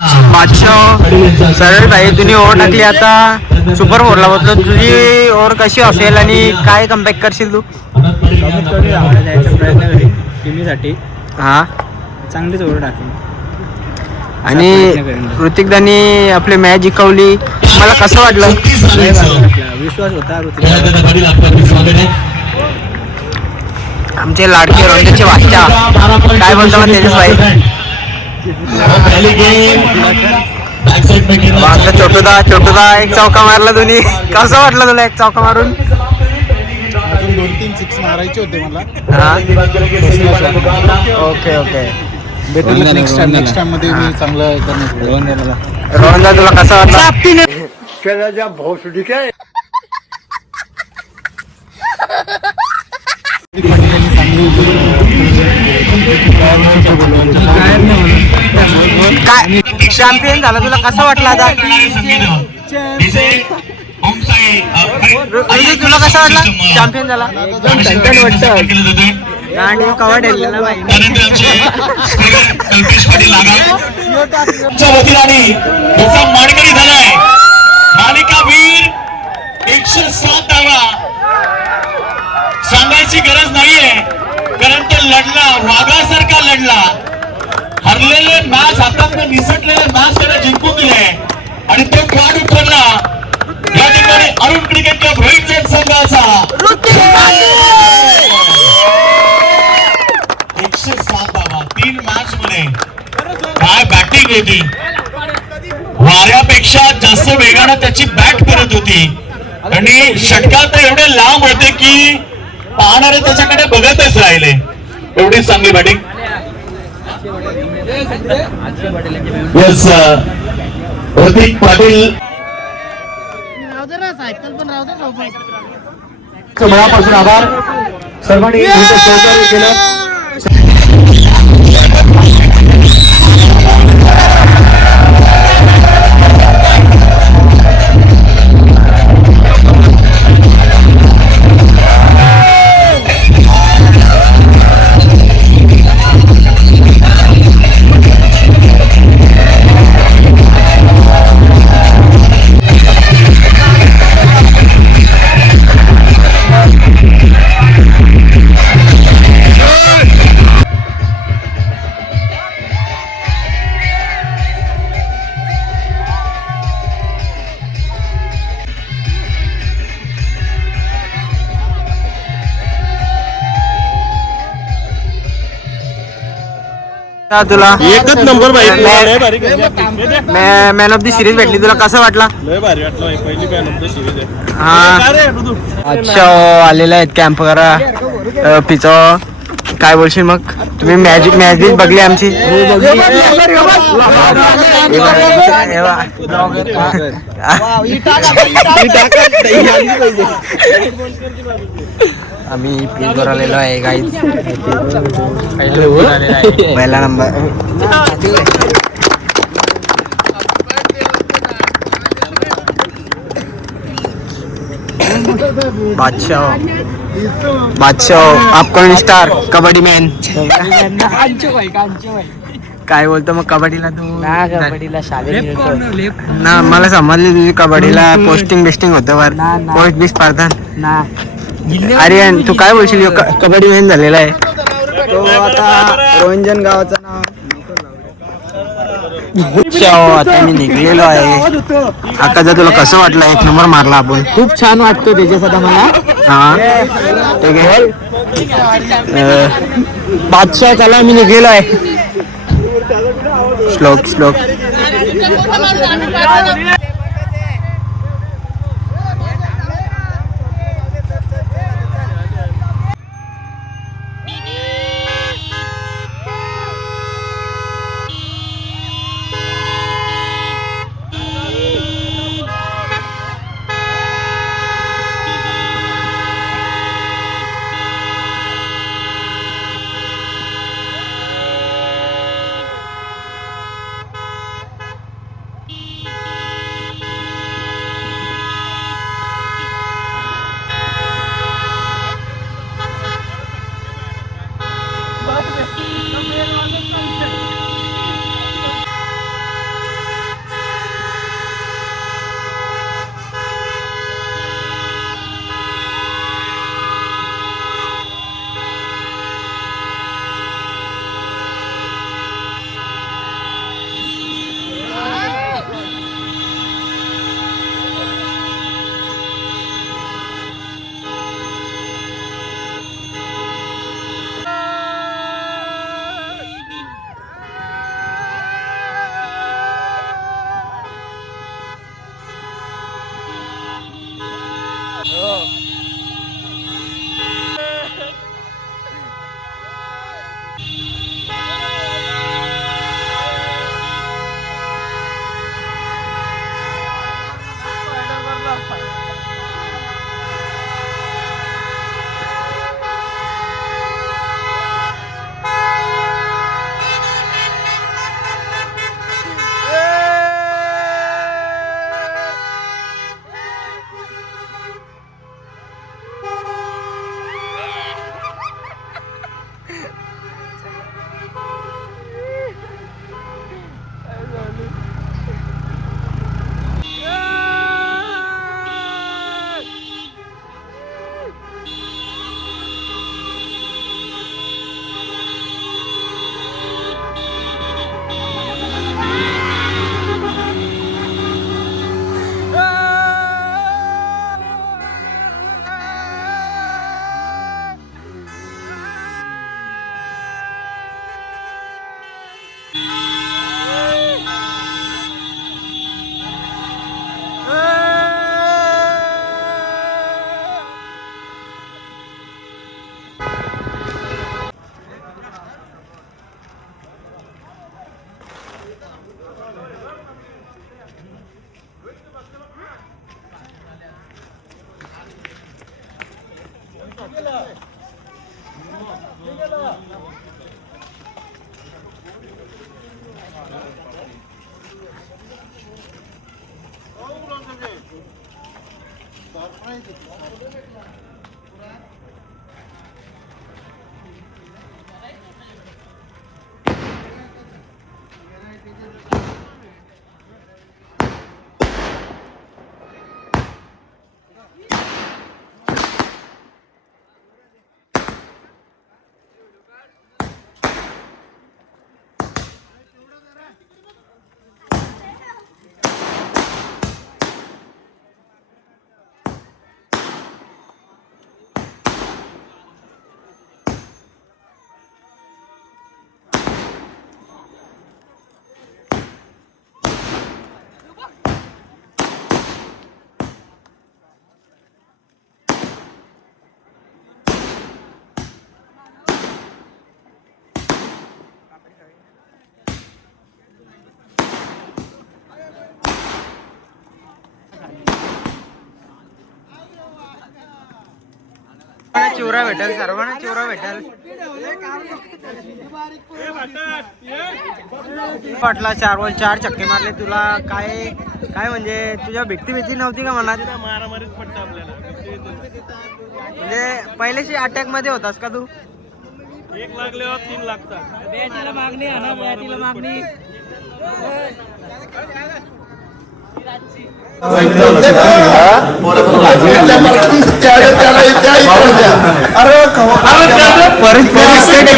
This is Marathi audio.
बादशाह सरळ भाई तुम्ही ओव्हर टाकली आता सुपर फोरला बसलो. तुझी ओव्हर कशी असेल आणि काय कमबॅक करशील तू? कमीत कमी धावायला जायचा प्रयत्न करेन टीमसाठी. हा चांगलीच ओव्हर टाकेन आणि ऋतिकदानी आपली मॅच जिंकवली. मला कसं वाटलं? विश्वास होता आमचे लाडके रोंदेचे बादशाह काय बोलतो मग तेजस भाई? छोटूदा एक चौका मारला तुम्ही. कसं वाटलं तुला एक चौका मारून? अजून 2-3 सिक्स मारायचे होते मला. Okay okay. भेटून नेक्स्ट टाइम मध्ये मी चांगलं करणार. रोहनदा तुला कसं वाटलं? काय चॅम्पियन झाला तुला कसं वाटलं आता? तुला कसं वाटलं चॅम्पियन झाला? वाटतं कवा ठेवलेला मानकरी झालाय मालिकावीर 107 धावा. सांगायची गरज नाहीये कारण तो लढला, वाघासारखा लढला. हरलेले मॅच हातात निसटलेले मॅच त्याला जिंकून दिले आणि तो खेळ उतरला. या ठिकाणी अरुण क्रिकेट क्लब रोहित संघाचा 107 धावा 3 मॅच मध्ये. काय बॅटिंग होती, वाऱ्यापेक्षा जास्त वेगानं त्याची बॅट करत होती आणि षटकार तर एवढे लांब होते की पाहणारे त्याच्याकडे बघतच राहिले. एवढी चांगली बॅटिंग. येस प्रतीक पाटील मनापासून आभार. सर्वांनी सहकार्य केलं. तुला एकच number man of the series भेटली. तुला कसं वाटला? लय भारी वाटलं. पहिली मॅन ऑफ द सिरीज. हा अच्छा आलेला आहेत कॅम्प करा पिचो. काय बोलशील मग? तुम्ही मॅच बीच बघली आमची? आम्ही पिच वर आलेलो आहे गाईज. पहिला नंबर बादशाह अपकमिंग स्टार कबड्डी मॅन. काय बोलतो मग कबड्डीला तू? ना मला समजली तुझी कबड्डीला पोस्टिंग बिस्टिंग होतं वर पोस्ट बिस्ट पाडतात. अरे तू काय बोलशील? कबड्डी मॅन झालेला आहे तो आता रोंजन गावाचं नाव. आता मी निघलेलो आहे. आकाशा तुला कसं वाटलं? एक नंबर मारला आपण. खूप छान वाटतो त्याच्यासाठी मला. हा ठीक आहे. बादशाह चला मी निघलेलो आहे. श्लोक श्लोक चिवरा भेटल, सर्वांना चिवरा भेटल. पाटला 4 बॉल 4 छक्के मारले. तुला काय काय म्हणजे तुझ्या भीती नव्हती का मनात? मारामारीच पडतं आपल्याला. म्हणजे पहिल्याशी अटॅक मध्ये होतास का तू? 1 लागल्यावर 3 लागतात. बॅटीला मागणी आहे ना, बॅटीला मागणी. परिस्थिती